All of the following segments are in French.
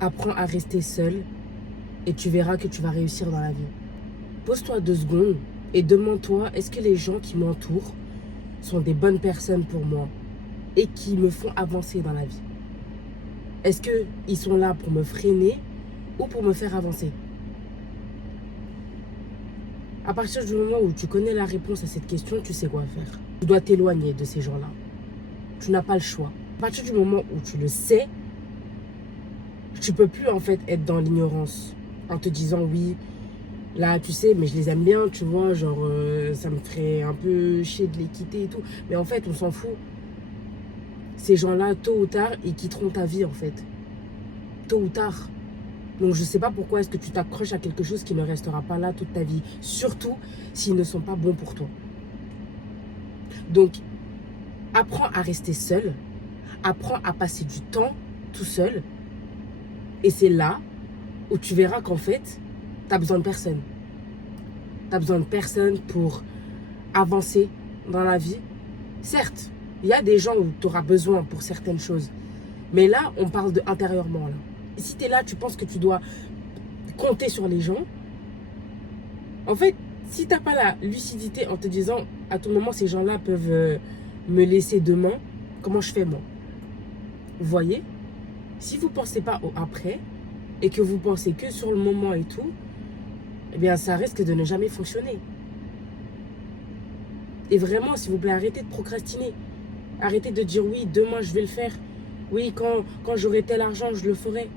Apprends à rester seul et tu verras que tu vas réussir dans la vie. Pose-toi 2 secondes et demande-toi, est-ce que les gens qui m'entourent sont des bonnes personnes pour moi et qui me font avancer dans la vie? Est-ce qu'ils sont là pour me freiner ou pour me faire avancer? À partir du moment où tu connais la réponse à cette question, tu sais quoi faire. Tu dois t'éloigner de ces gens-là. Tu n'as pas le choix. À partir du moment où tu le sais, tu peux plus en fait être dans l'ignorance en te disant oui, là tu sais, mais je les aime bien, tu vois, genre ça me ferait un peu chier de les quitter et tout. Mais en fait, on s'en fout. Ces gens-là, tôt ou tard, ils quitteront ta vie en fait. Tôt ou tard. Donc je sais pas pourquoi est-ce que tu t'accroches à quelque chose qui ne restera pas là toute ta vie. Surtout s'ils ne sont pas bons pour toi. Donc apprends à rester seul. Apprends à passer du temps tout seul. Et c'est là où tu verras qu'en fait, tu n'as besoin de personne. Tu n'as besoin de personne pour avancer dans la vie. Certes, il y a des gens où tu auras besoin pour certaines choses. Mais là, on parle de intérieurement. Là. Et si tu es là, tu penses que tu dois compter sur les gens. En fait, si tu n'as pas la lucidité en te disant, à tout moment, ces gens-là peuvent me laisser demain, comment je fais moi? Vous voyez? Si vous ne pensez pas au après et que vous pensez que sur le moment et tout, eh bien, ça risque de ne jamais fonctionner. Et vraiment, s'il vous plaît, arrêtez de procrastiner. Arrêtez de dire oui, demain je vais le faire. Oui, quand j'aurai tel argent, je le ferai.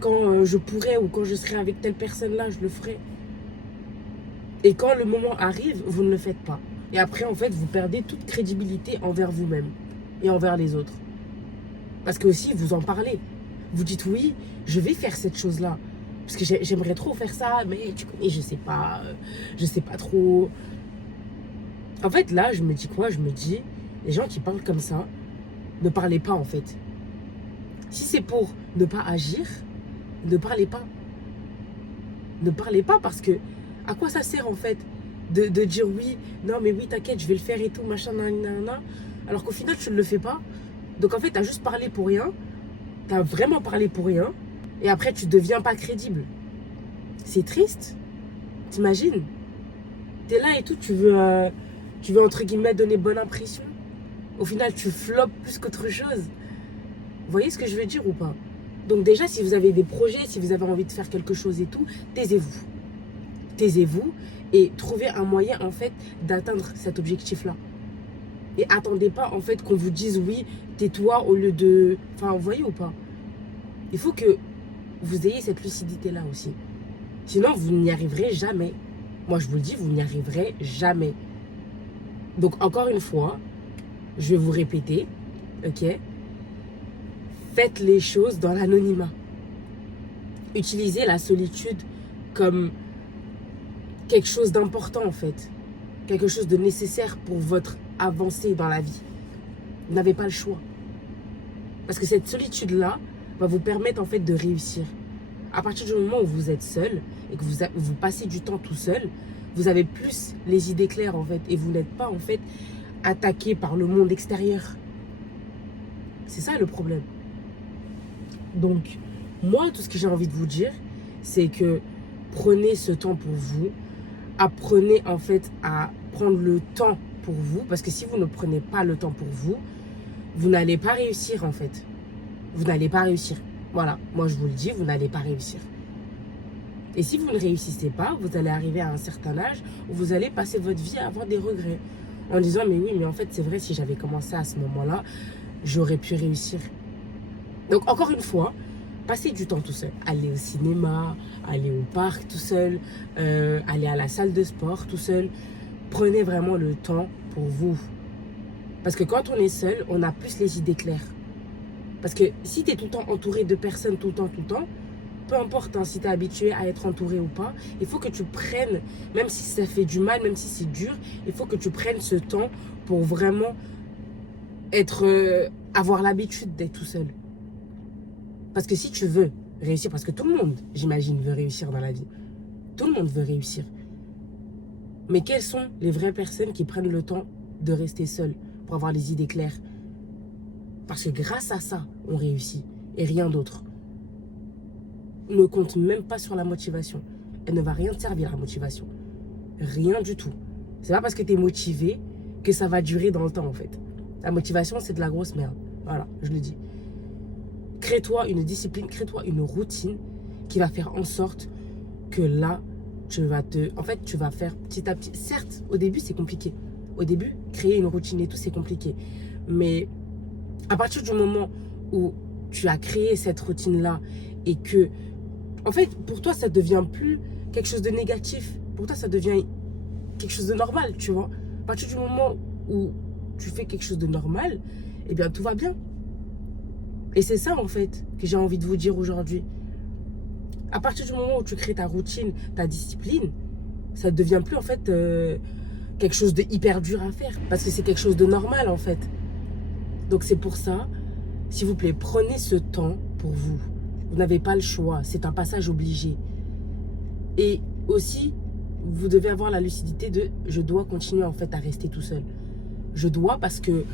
Quand je pourrai ou quand je serai avec telle personne-là, je le ferai. Et quand le moment arrive, vous ne le faites pas. Et après, en fait, vous perdez toute crédibilité envers vous-même et envers les autres. Parce que aussi, vous en parlez. Vous dites oui, je vais faire cette chose-là. Parce que j'aimerais trop faire ça, mais tu connais, je sais pas trop. En fait, là, je me dis quoi? Je me dis, les gens qui parlent comme ça, ne parlez pas en fait. Si c'est pour ne pas agir, ne parlez pas. Ne parlez pas parce que, à quoi ça sert en fait de dire oui, non mais oui, t'inquiète, je vais le faire et tout, machin, nanana, alors qu'au final, tu ne le fais pas. Donc en fait, t'as juste parlé pour rien. T'as vraiment parlé pour rien. Et après, tu deviens pas crédible. C'est triste. T'imagines? T'es là et tout, tu veux entre guillemets donner bonne impression. Au final, tu floppes plus qu'autre chose. Vous voyez ce que je veux dire ou pas? Donc déjà, si vous avez des projets, si vous avez envie de faire quelque chose et tout, taisez-vous. Taisez-vous et trouvez un moyen en fait d'atteindre cet objectif-là. Et attendez pas en fait qu'on vous dise oui, tais-toi au lieu de... Enfin, vous voyez ou pas? Il faut que vous ayez cette lucidité-là aussi. Sinon, vous n'y arriverez jamais. Moi, je vous le dis, vous n'y arriverez jamais. Donc, encore une fois, je vais vous répéter, ok? Faites les choses dans l'anonymat. Utilisez la solitude comme quelque chose d'important, en fait. Quelque chose de nécessaire pour votre avancée dans la vie. Vous n'avez pas le choix. Parce que cette solitude-là va vous permettre, en fait, de réussir. À partir du moment où vous êtes seul et que vous passez du temps tout seul, vous avez plus les idées claires, en fait. Et vous n'êtes pas, en fait, attaqué par le monde extérieur. C'est ça, le problème. Donc, moi, tout ce que j'ai envie de vous dire, c'est que prenez ce temps pour vous. Apprenez, en fait, à prendre le temps pour vous. Parce que si vous ne prenez pas le temps pour vous, vous n'allez pas réussir, en fait. Vous n'allez pas réussir. Voilà, moi, je vous le dis, vous n'allez pas réussir. Et si vous ne réussissez pas, vous allez arriver à un certain âge où vous allez passer votre vie à avoir des regrets. En disant, mais oui, mais en fait, c'est vrai, si j'avais commencé à ce moment-là, j'aurais pu réussir. Donc, encore une fois, passez du temps tout seul. Allez au cinéma, allez au parc tout seul, allez à la salle de sport tout seul. Prenez vraiment le temps pour vous. Parce que quand on est seul, on a plus les idées claires. Parce que si tu es tout le temps entouré de personnes, tout le temps, peu importe hein, si tu es habitué à être entouré ou pas, il faut que tu prennes, même si ça fait du mal, même si c'est dur, il faut que tu prennes ce temps pour vraiment avoir l'habitude d'être tout seul. Parce que si tu veux réussir, parce que tout le monde, j'imagine, veut réussir dans la vie. Tout le monde veut réussir. Mais quelles sont les vraies personnes qui prennent le temps de rester seules pour avoir les idées claires? Parce que grâce à ça, on réussit et rien d'autre. ne compte même pas sur la motivation. Elle ne va rien te servir, la motivation. Rien du tout. C'est pas parce que tu es motivé que ça va durer dans le temps, en fait. La motivation, c'est de la grosse merde. Voilà, je le dis. Crée-toi une discipline, crée-toi une routine qui va faire en sorte que là, tu vas faire petit à petit. Certes, au début, c'est compliqué. Au début, créer une routine et tout, c'est compliqué. Mais à partir du moment où tu as créé cette routine-là et que, en fait, pour toi, ça devient plus quelque chose de négatif. Pour toi, ça devient quelque chose de normal, tu vois. À partir du moment où tu fais quelque chose de normal, eh bien, tout va bien. Et c'est ça, en fait, que j'ai envie de vous dire aujourd'hui. À partir du moment où tu crées ta routine, ta discipline, ça ne devient plus, en fait, quelque chose de hyper dur à faire. Parce que c'est quelque chose de normal, en fait. Donc, c'est pour ça, s'il vous plaît, prenez ce temps pour vous. Vous n'avez pas le choix. C'est un passage obligé. Et aussi, vous devez avoir la lucidité de « je dois continuer, en fait, à rester tout seul ». Je dois parce que,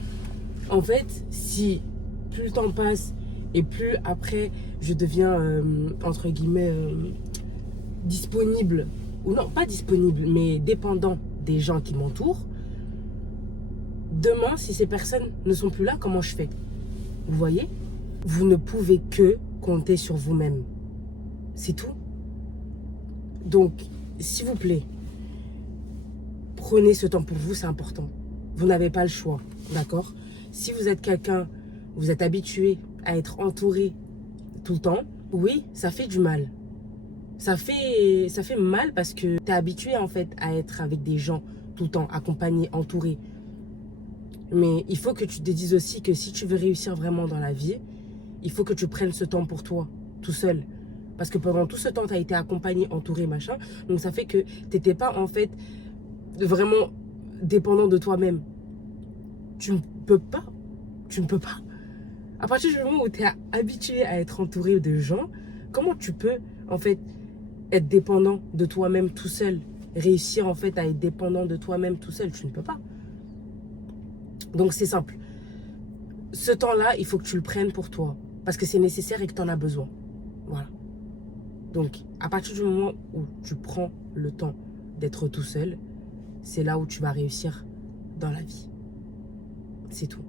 en fait, si plus le temps passe et plus après je deviens, entre guillemets, disponible, ou non, pas disponible, mais dépendant des gens qui m'entourent, demain, si ces personnes ne sont plus là, comment je fais? Vous voyez? Vous ne pouvez que compter sur vous-même. C'est tout. Donc, s'il vous plaît, prenez ce temps pour vous, c'est important. Vous n'avez pas le choix, d'accord? Si vous êtes quelqu'un, vous êtes habitué à être entouré tout le temps, oui, ça fait du mal. Ça fait mal parce que tu es habitué en fait à être avec des gens tout le temps, accompagné, entouré. Mais il faut que tu te dises aussi que si tu veux réussir vraiment dans la vie, il faut que tu prennes ce temps pour toi, tout seul. Parce que pendant tout ce temps, tu as été accompagné, entouré, machin. Donc ça fait que tu n'étais pas en fait vraiment dépendant de toi-même. Tu ne peux pas. Tu ne peux pas. À partir du moment où tu es habitué à être entouré de gens, comment tu peux en fait être dépendant de toi-même tout seul? Réussir en fait à être dépendant de toi-même tout seul, tu ne peux pas. Donc c'est simple. Ce temps-là, il faut que tu le prennes pour toi. Parce que c'est nécessaire et que tu en as besoin. Voilà. Donc, à partir du moment où tu prends le temps d'être tout seul, c'est là où tu vas réussir dans la vie. C'est tout.